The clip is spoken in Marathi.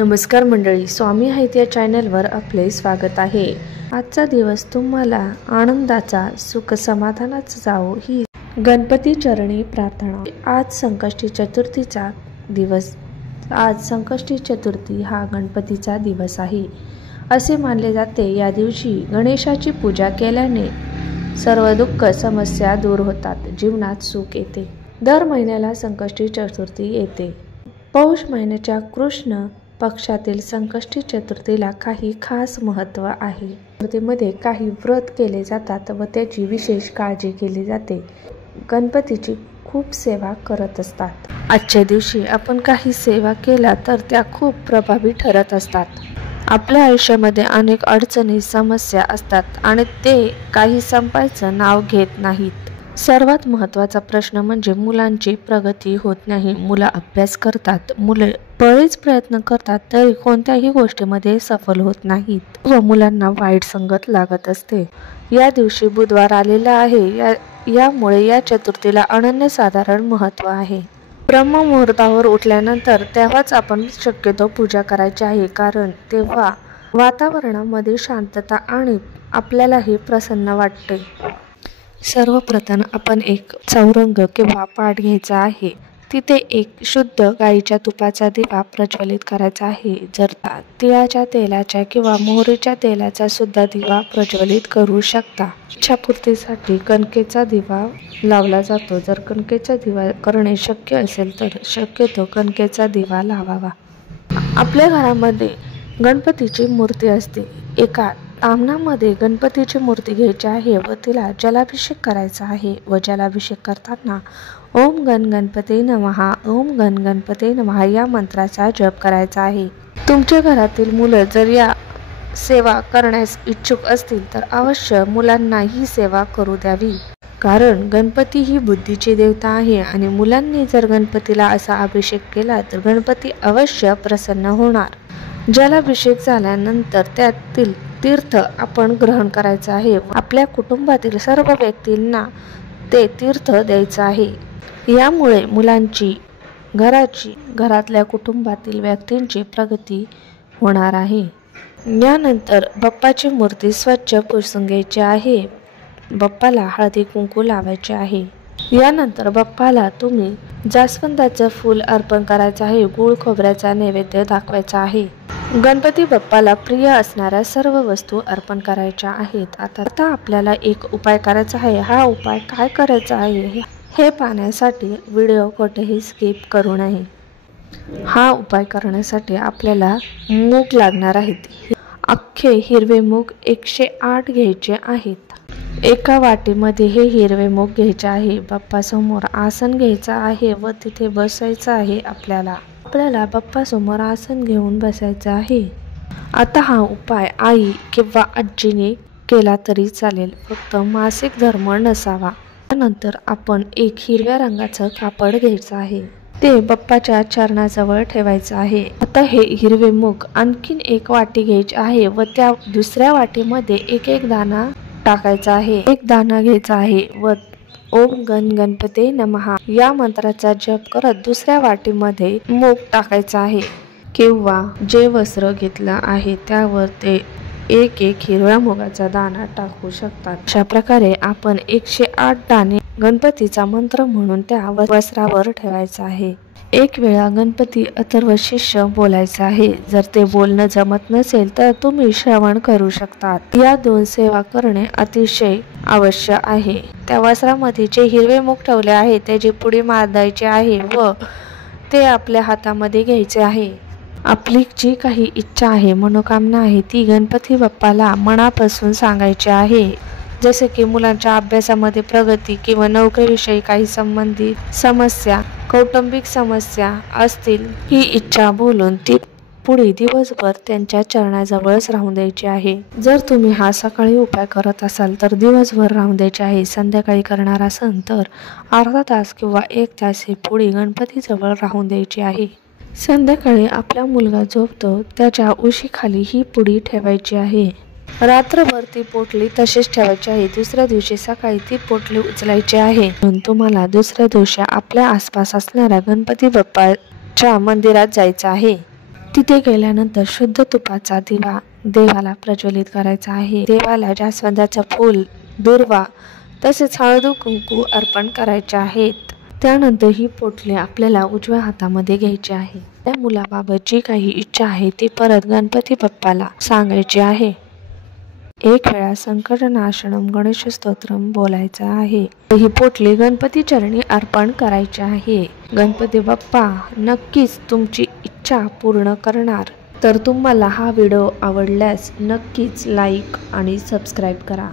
नमस्कार मंडळी, स्वामी आहेत या चॅनलवर आपले स्वागत आहे। आजचा दिवस तुम्हाला आनंदाचा, सुख समाधानाचा जावो ही गणपती चरणी प्रार्थना। आज संकष्टी चतुर्थीचा दिवस। आज संकष्टी चतुर्थी हा गणपतीचा दिवस आहे असे मानले जाते। या दिवशी गणेशाची पूजा केल्याने सर्व दुःख समस्या दूर होतात, जीवनात सुख येते। दर महिन्याला संकष्टी चतुर्थी येते। पौष महिन्याच्या कृष्ण पक्षातील संकष्टी चतुर्थीला काही खास महत्त्व आहे। चतुर्थीमध्ये काही व्रत केले जातात व त्याची विशेष काळजी केली जाते। गणपतीची खूप सेवा करत असतात। आजच्या दिवशी आपण काही सेवा केला तर त्या खूप प्रभावी ठरत असतात। आपल्या आयुष्यामध्ये अनेक अडचणी समस्या असतात आणि ते काही संपायचं नाव घेत नाहीत। सर्वात महत्त्वाचा प्रश्न म्हणजे मुलांची प्रगती होत नाही। मुलं अभ्यास करतात, मुलं बरेच प्रयत्न करतात तरी कोणत्याही गोष्टीमध्ये सफल होत नाहीत व मुलांना वाईट संगत लागत असते। या दिवशी बुधवार आलेला आहे, यामुळे या चतुर्थीला अनन्यसाधारण महत्त्व आहे। ब्रह्ममुहूर्तावर उठल्यानंतर तेव्हाच आपण शक्यतो पूजा करायची आहे, कारण तेव्हा वातावरणामध्ये शांतता आणि आपल्यालाही प्रसन्न वाटते। सर्वप्रथम आपण एक चौरंग किंवा पाट घ्यायचा आहे। तिथे एक शुद्ध गाईच्या तुपाचा दिवा प्रज्वलित करायचा आहे। जर तिळाच्या तेलाच्या किंवा मोहरीच्या तेलाचा सुद्धा दिवा प्रज्वलित करू शकता। इच्छापूर्तीसाठी कणकेचा दिवा लावला जातो। जर कणकेचा दिवा करणे शक्य असेल तर शक्यतो कणकेचा दिवा लावावा। आपल्या घरामध्ये गणपतीची मूर्ती असते। एका तामणामध्ये गणपतीची मूर्ती घ्यायची आहे व तिला जलाभिषेक करायचा आहे व जलाभिषेक करताना ओम गण गणपते नमः, ओम गण गणपते नमः या मंत्राचा जप करायचा आहे। तुमच्या घरातील मुलं जर या सेवा करण्यास इच्छुक असतील तर अवश्य मुलांना ही सेवा करू द्यावी, कारण गणपती ही बुद्धीची देवता आहे आणि मुलांनी जर गणपतीला असा अभिषेक केला तर गणपती अवश्य प्रसन्न होणार। जलाभिषेक झाल्यानंतर त्यातील तीर्थ आपण ग्रहण करायचं आहे। आपल्या कुटुंबातील सर्व व्यक्तींना ते तीर्थ द्यायचं आहे। यामुळे मुलांची, घराची, घरातल्या कुटुंबातील व्यक्तींची प्रगती होणार आहे। यानंतर बाप्पाची मूर्ती स्वच्छ पुसून घ्यायची आहे। बाप्पाला हळदी कुंकू लावायचे आहे। यानंतर बाप्पाला तुम्ही जास्वंदाचं फूल अर्पण करायचं आहे। गूळ खोबऱ्याचा नैवेद्य दाखवायचा आहे। गणपती बाप्पाला प्रिय असणाऱ्या सर्व वस्तू अर्पण करायच्या आहेत। आता आपल्याला एक उपाय करायचा आहे। हा उपाय काय करायचा आहे हे पाहण्यासाठी व्हिडिओ कुठेही स्किप करू नये। हा उपाय करण्यासाठी आपल्याला मूग लागणार आहेत। अख्खे हिरवे मूग 108 घ्यायचे आहेत। एका वाटीमध्ये हे हिरवे मूग घ्यायचे आहे। बाप्पासमोर आसन घ्यायचं आहे व तिथे बसायचं आहे। आपल्याला बाप्पासमोर आसन घेऊन बसायचं आहे। आता हा उपाय आई किंवा आजीने केला तरी चालेल, फक्त मासिक धर्म नसावा। त्यानंतर आपण एक हिरव्या रंगाचं कापड घ्यायचं आहे, ते बाप्पाच्या चरणाजवळ ठेवायचं आहे। आता हे हिरवे मूग आणखीन एक वाटी घ्यायची आहे व त्या दुसऱ्या वाटीमध्ये एक दाणा टाकायचा आहे। एक दाणा घ्यायचा आहे व ओम गण गणपते नमः या मंत्राचा जप करत दुसऱ्या वाटीमध्ये मूग टाकायचा आहे किंवा जे वस्त्र घेतलं आहे त्यावर ते एक हिरव्या मुगाचा दाणा टाकू शकतात। अशा प्रकारे आपण 108 दाणे गणपतीचा मंत्र म्हणून त्या वस्त्रावर ठेवायचा आहे। एक वेळा गणपती अथर्व शिष्य बोलायचं आहे। जर ते बोलणं जमत नसेल तर तुम्ही श्रवण करू शकतात। या दोन सेवा करणे अतिशय आवश्यक आहे। त्या वस्त्रामध्ये जे हिरवे मूग ठेवले आहे त्याची पुडी मांडायची आहे व ते आपल्या हातामध्ये घ्यायचे आहे। आपली जी काही इच्छा आहे, मनोकामना आहे ती गणपती बाप्पाला मनापासून सांगायची आहे। जसे की मुलांच्या अभ्यासामध्ये प्रगती किंवा नोकरीविषयी काही संबंधित समस्या, कौटुंबिक समस्या असतील, ही इच्छा बोलून ती पुढे दिवसभर त्यांच्या चरणाजवळच राहून द्यायची आहे। जर तुम्ही हा सकाळी उपाय करत असाल तर दिवसभर राहून द्यायचे आहे। संध्याकाळी करणार असाल तर अर्धा तास किंवा 1 तास ही पुडी गणपतीजवळ राहून द्यायची आहे। संध्याकाळी आपला मुलगा झोपतो त्याच्या उशीखाली ही पुडी ठेवायची आहे। रात्रभर ती पोटली तशीच ठेवायची आहे। दुसऱ्या दिवशी सकाळी ती पोटली उचलायची आहे। म्हणून तुम्हाला दुसऱ्या दिवशी आपल्या आसपास असणाऱ्या गणपती बाप्पाच्या मंदिरात जायचं आहे। तिथे गेल्यानंतर शुद्ध तुपाचा दिवा देवाला प्रज्वलित करायचा आहे. देवाला जास्वंदाचं फूल, दुर्वा तसेच हळदी कुंकू अर्पण करायचे आहेत. त्यानंतर ही पोटली आपल्याला उजव्या हातामध्ये घ्यायची आहे. त्या मुलाबाबत जी काही इच्छा आहे ती परत गणपती बाप्पाला सांगायची आहे. एक वेळा संकटनाशनम गणेश स्तोत्रम बोलायचं आहे. ही पोटली गणपती चरणी अर्पण करायची आहे. गणपती बाप्पा नक्कीच तुमची इच्छा पूर्ण करणार. तर तुम्हाला हा व्हिडिओ आवडल्यास नक्कीच लाईक आणि सबस्क्राईब करा.